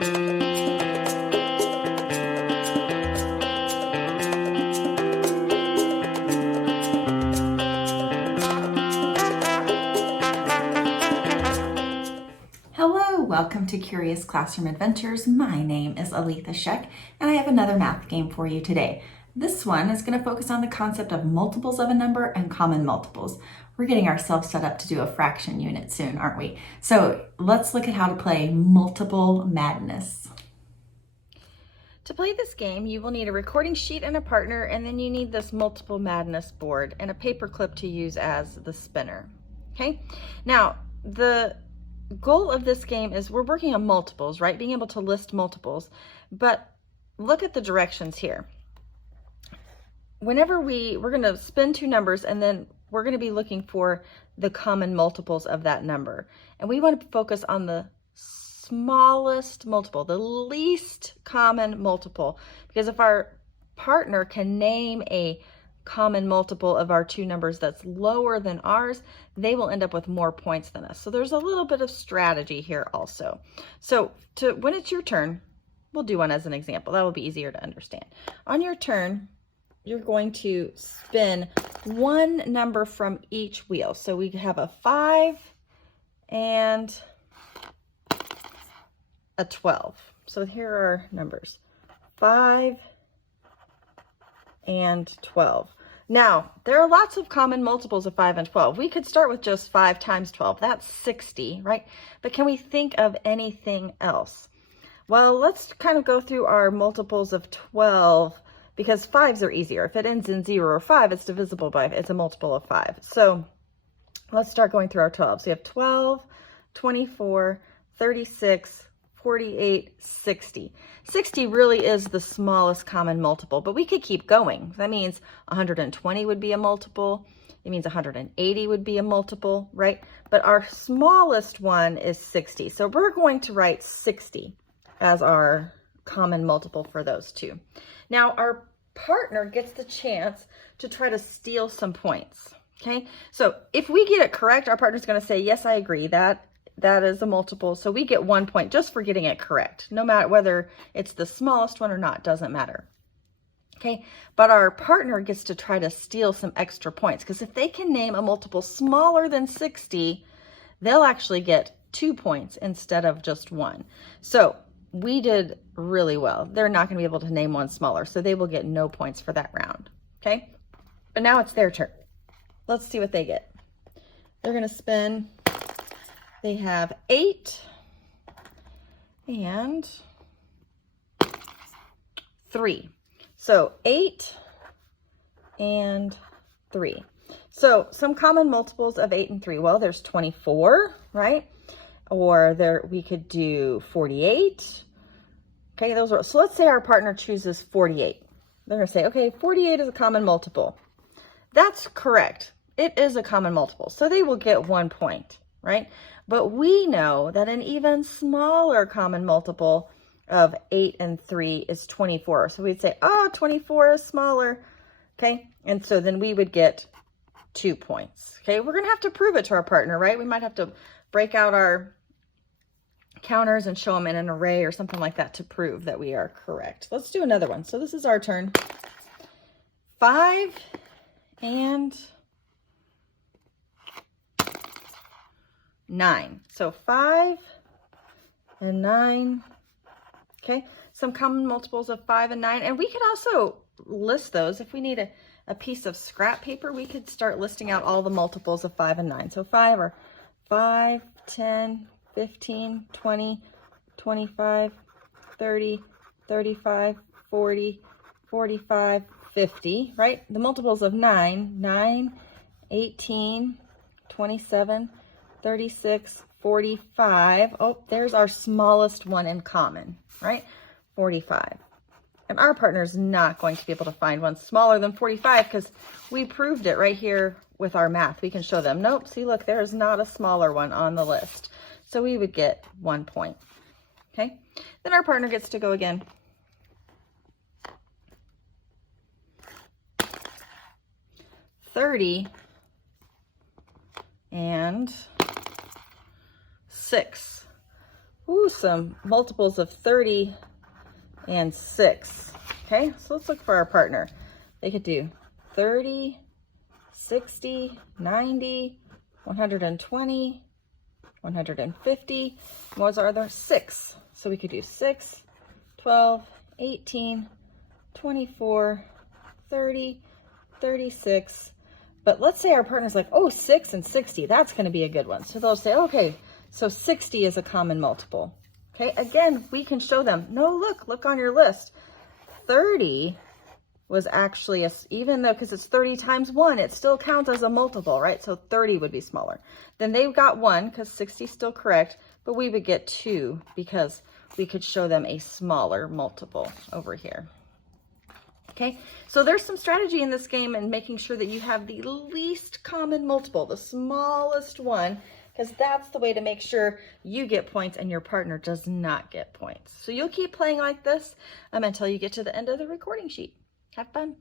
Hello, welcome to Curious Classroom Adventures. My name is Aletha Scheck, and I have another math game for you today. This one is going to focus on the concept of multiples of a number and common multiples. We're getting ourselves set up to do a fraction unit soon, aren't we? So let's look at how to play multiple madness. To play this game, you will need a recording sheet and a partner, and then you need this multiple madness board and a paper clip to use as the spinner. Okay, now the goal of this game is we're working on multiples, right? Being able to list multiples, but look at the directions here. Whenever we're going to spin two numbers, and then we're going to be looking for the common multiples of that number. And we want to focus on the smallest multiple, the least common multiple, because if our partner can name a common multiple of our two numbers that's lower than ours, they will end up with more points than us. So there's a little bit of strategy here also. So when it's your turn, we'll do one as an example. That will be easier to understand. On your turn, you're going to spin one number from each wheel. So we have a 5 and a 12. So here are numbers, 5 and 12. Now, there are lots of common multiples of 5 and 12. We could start with just 5 times 12. That's 60, right? But can we think of anything else? Well, let's kind of go through our multiples of 12, because 5s are easier. If it ends in 0 or 5, it's divisible by, it's a multiple of 5. So let's start going through our 12s. So you have 12, 24, 36, 48, 60. 60 really is the smallest common multiple, but we could keep going. That means 120 would be a multiple. It means 180 would be a multiple, right? But our smallest one is 60. So we're going to write 60 as our common multiple for those two. Now our partner gets the chance to try to steal some points, okay? So if we get it correct, our partner's going to say, yes, I agree, that is a multiple. So we get 1 point just for getting it correct. No matter whether it's the smallest one or not, doesn't matter. Okay, but our partner gets to try to steal some extra points, because if they can name a multiple smaller than 60, they'll actually get 2 points instead of just 1. So we did really well. They're not going to be able to name one smaller, so they will get no points for that round. Okay, but now it's their turn. Let's see what they get. They're going to spin. They have 8 and 3. So 8 and 3. So some common multiples of 8 and 3. Well, there's 24, right? Or we could do 48. Okay, so let's say our partner chooses 48. They're going to say, okay, 48 is a common multiple. That's correct. It is a common multiple. So they will get 1 point, right? But we know that an even smaller common multiple of 8 and 3 is 24. So we'd say, oh, 24 is smaller. Okay, and so then we would get 2 points. Okay, we're going to have to prove it to our partner, right? We might have to break out our counters and show them in an array or something like that to prove that we are correct. Let's do another one. So this is our turn. 5 and 9. So 5 and 9. Okay, some common multiples of 5 and 9. And we could also list those. If we need a piece of scrap paper, we could start listing out all the multiples of 5 and 9. So 5 are 5, 10, 15, 20, 25, 30, 35, 40, 45, 50, right? The multiples of 9, 18, 27, 36, 45. Oh, there's our smallest one in common, right? 45. And our partner's not going to be able to find one smaller than 45 because we proved it right here with our math. We can show them, nope, see, look, there's not a smaller one on the list. So we would get 1 point, okay? Then our partner gets to go again. 30 and 6. Ooh, some multiples of 30 and 6. Okay, so let's look for our partner. They could do 30, 60, 90, 120, 150. What was our other? 6. So we could do 6, 12, 18, 24, 30, 36. But let's say our partner's like, oh, 6 and 60, that's going to be a good one. So they'll say, okay, so 60 is a common multiple. Okay, again, we can show them, no, look on your list. 30 was actually, even though, because it's 30 times 1, it still counts as a multiple, right? So 30 would be smaller. Then they've got 1, because 60 is still correct, but we would get 2 because we could show them a smaller multiple over here. Okay, so there's some strategy in this game and making sure that you have the least common multiple, the smallest one, because that's the way to make sure you get points and your partner does not get points. So you'll keep playing like this until you get to the end of the recording sheet. Have fun.